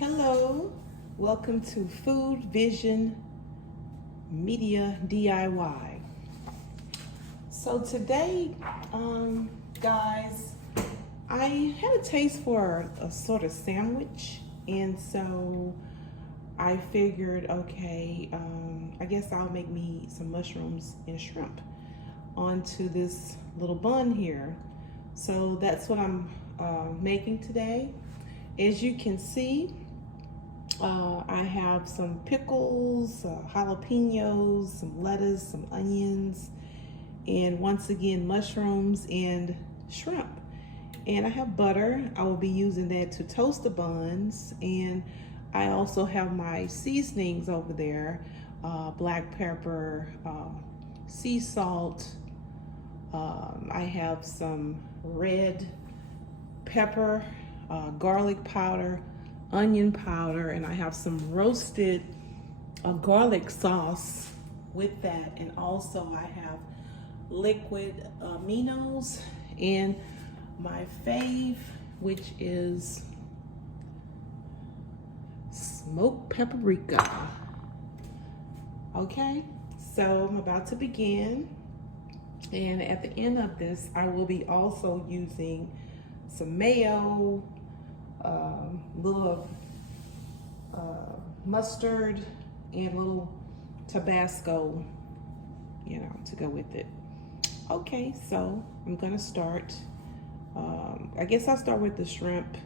Hello, welcome to Food Vision Media DIY. So today, guys, I had a taste for a sort of sandwich, and so I figured, okay, I guess I'll make me some mushrooms and shrimp onto this little bun here. So that's what I'm making today. As you can see, I have some pickles, jalapenos, some lettuce, some onions, and once again, mushrooms and shrimp. And I have butter. I will be using that to toast the buns. And I also have my seasonings over there, black pepper, sea salt. I have some red pepper, garlic powder, onion powder, and I have some roasted garlic sauce with that. And also I have liquid aminos and my fave, which is smoked paprika. Okay, so I'm about to begin. And at the end of this, I will be also using some mayo, little mustard, and little Tabasco, to go with it. Okay, so I'm gonna start. I guess I'll start with the shrimp.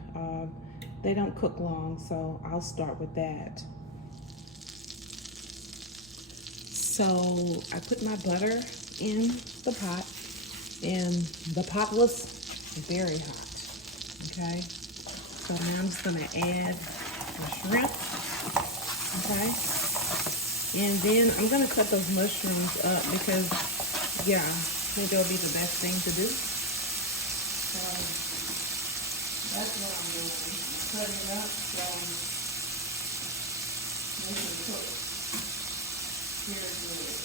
They don't cook long, so I'll start with that. So I put my butter in the pot, and the pot was very hot. Okay, so now I'm just gonna add the shrimp. Okay, and then I'm gonna cut those mushrooms up because, yeah, I think that'll be the best thing to do. So that's what I'm doing. I'm cutting it up so they can cook very good.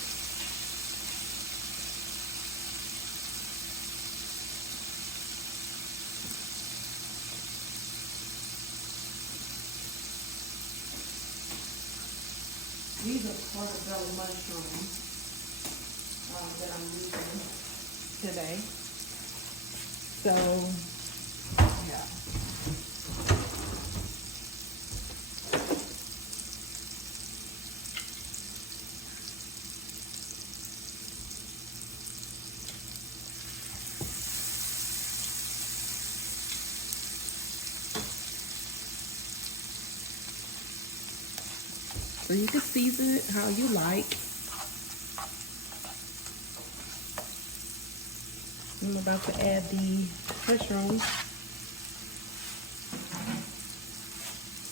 These are Portabella mushrooms that I'm using today. So, yeah. So you can season it how you like. I'm about to add the mushrooms.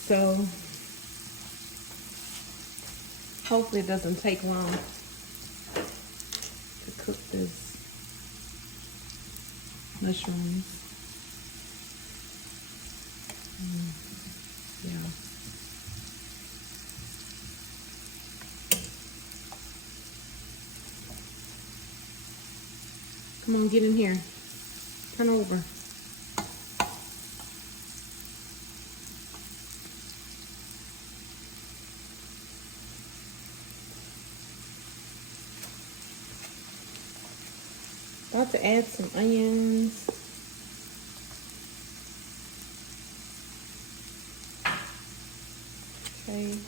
So hopefully it doesn't take long to cook this mushrooms. Yeah. Come on, get in here. Turn over. About to add some onions. Okay.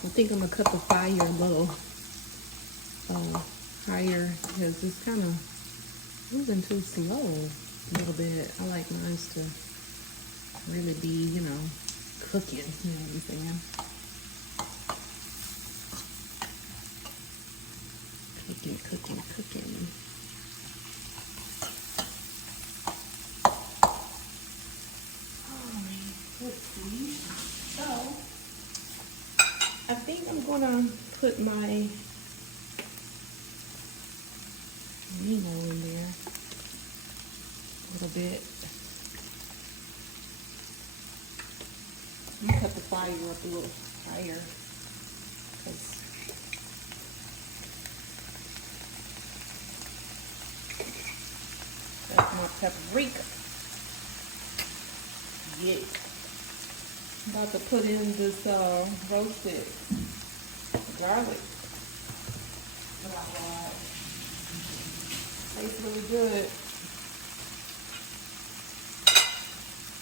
I think I'm gonna cut the fire a little higher because it's kind of moving too slow a little bit. I like mine to really be, cooking, you know what I'm saying? Cooking. Let's see. So I think I'm gonna put my Nemo in there a little bit. fire up a little higher. That's my paprika. Yeah. I'm about to put in this roasted garlic. Tastes really good.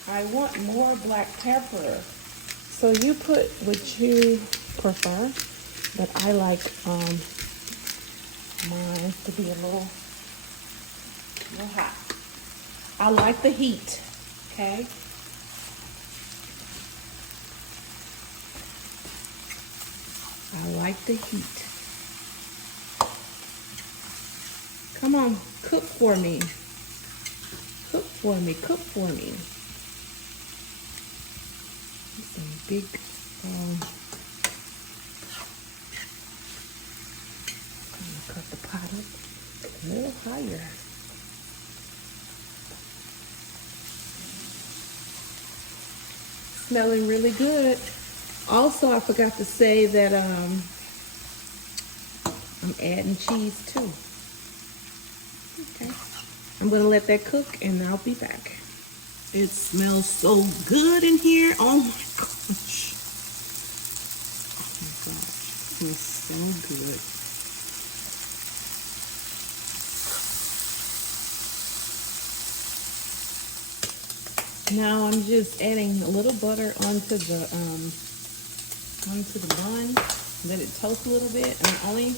I want more black pepper. So you put what you prefer, but I like mine to be a little hot. I like the heat, okay? I like the heat. Come on, cook for me. Cook for me, cook for me. Some big, I'm gonna cut the pot up a little higher. Smelling really good. Also, I forgot to say that I'm adding cheese too. Okay. I'm gonna let that cook and I'll be back. It smells so good in here. Oh my gosh. Oh my gosh. It smells so good. Now I'm just adding a little butter onto the bun. Let it toast a little bit. And I only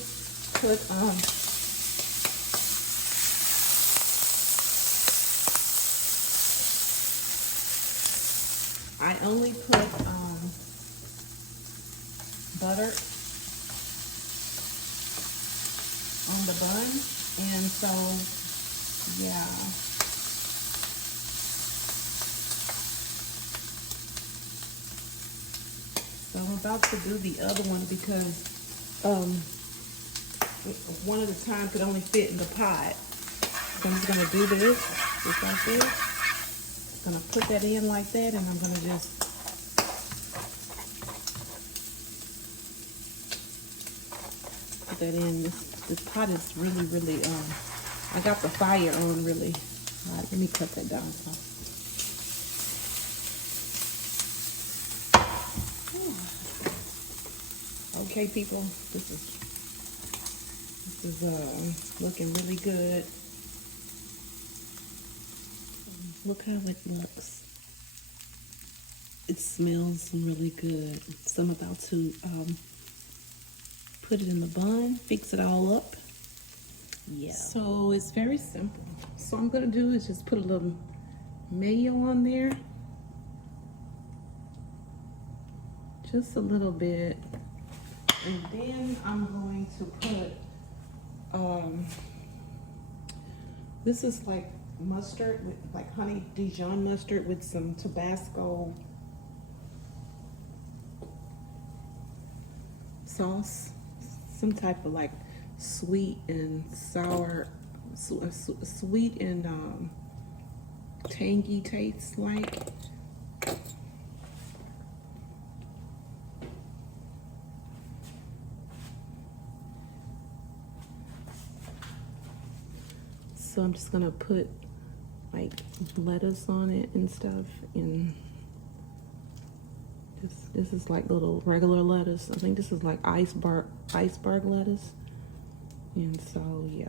put butter on the bun, and so yeah. So I'm about to do the other one because one at a time could only fit in the pot. So I'm just gonna do this just like this. I'm gonna put that in like that, and I'm gonna just put that in. This pot is really I got the fire on really hot. Let me cut that down some. Okay, people, this is looking really good. Look how it looks. It smells really good. So I'm about to put it in the bun, fix it all up. Yeah. So it's very simple. So I'm gonna do is just put a little mayo on there. Just a little bit. And then I'm going to put, this is like mustard, with like honey DIJON mustard with some Tabasco sauce. Some type of like sweet and sour, sweet and tangy taste like. So I'm just gonna put like lettuce on it and stuff, and this is like little regular lettuce. I think this is like iceberg lettuce, and so yeah,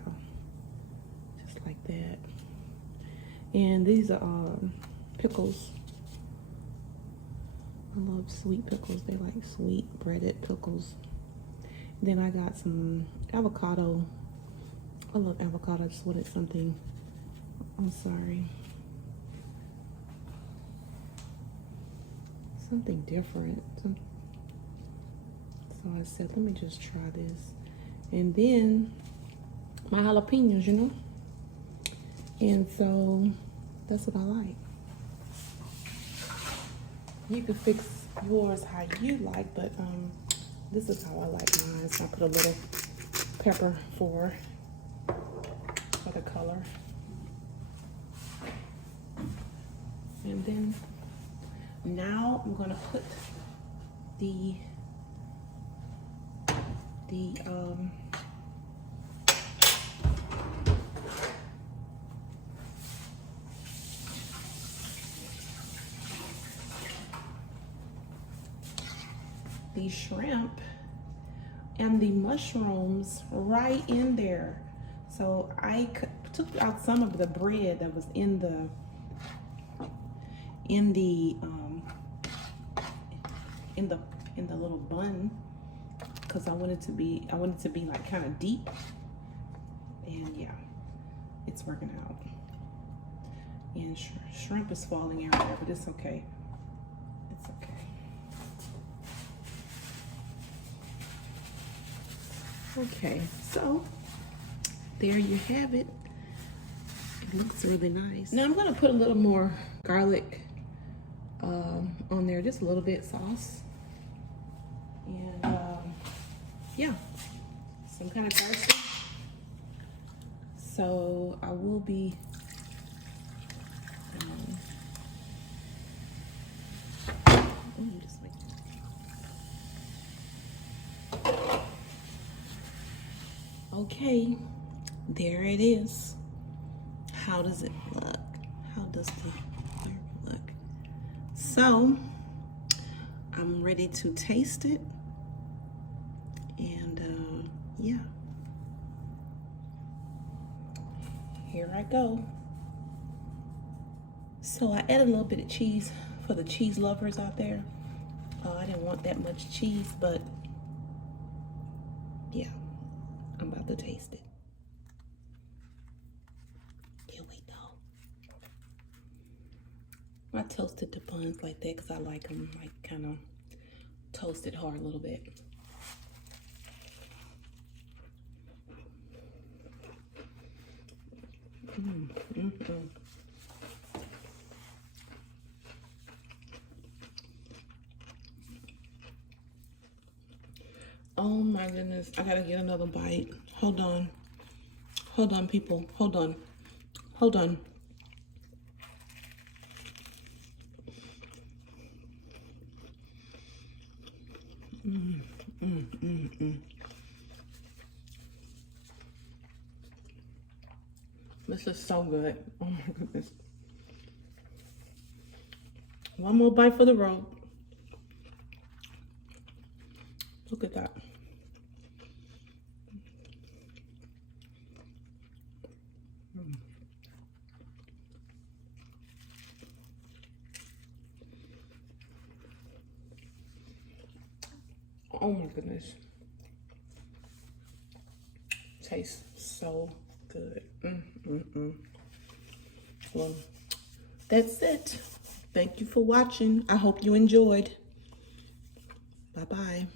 just like that. And these are pickles. I love sweet pickles. They like sweet breaded pickles. Then I got some avocado. I love avocado. I just wanted something, I'm sorry, something different. So I said, let me just try this. And then my jalapenos, you know? And so that's what I like. You can fix yours how you like, but this is how I like mine. So I put a little pepper for the color. And then now I'm gonna put the shrimp and the mushrooms right in there. So I took out some of the bread that was in the little bun, because I wanted to be like kind of deep, and yeah, it's working out. And shrimp is falling out there, but it's okay. It's okay. Okay, so there you have it. It looks really nice. Now I'm gonna put a little more garlic on there, just a little bit sauce, and yeah, some kind of parsley. So I will be okay, there it is. How does it look? How does the look? So I'm ready to taste it, and yeah, here I go. So I added a little bit of cheese for the cheese lovers out there. I didn't want that much cheese, but yeah, I'm about to taste it. Here we go. I toasted the buns like that because I like them like kind of toasted hard a little bit. Oh my goodness, I gotta get another bite. Hold on. Hold on, people. Hold on. Hold on. This is so good. Oh my goodness. One more bite for the road. Look at that. Oh my goodness. Tastes so good. Well, that's it. Thank you for watching. I hope you enjoyed. Bye-bye.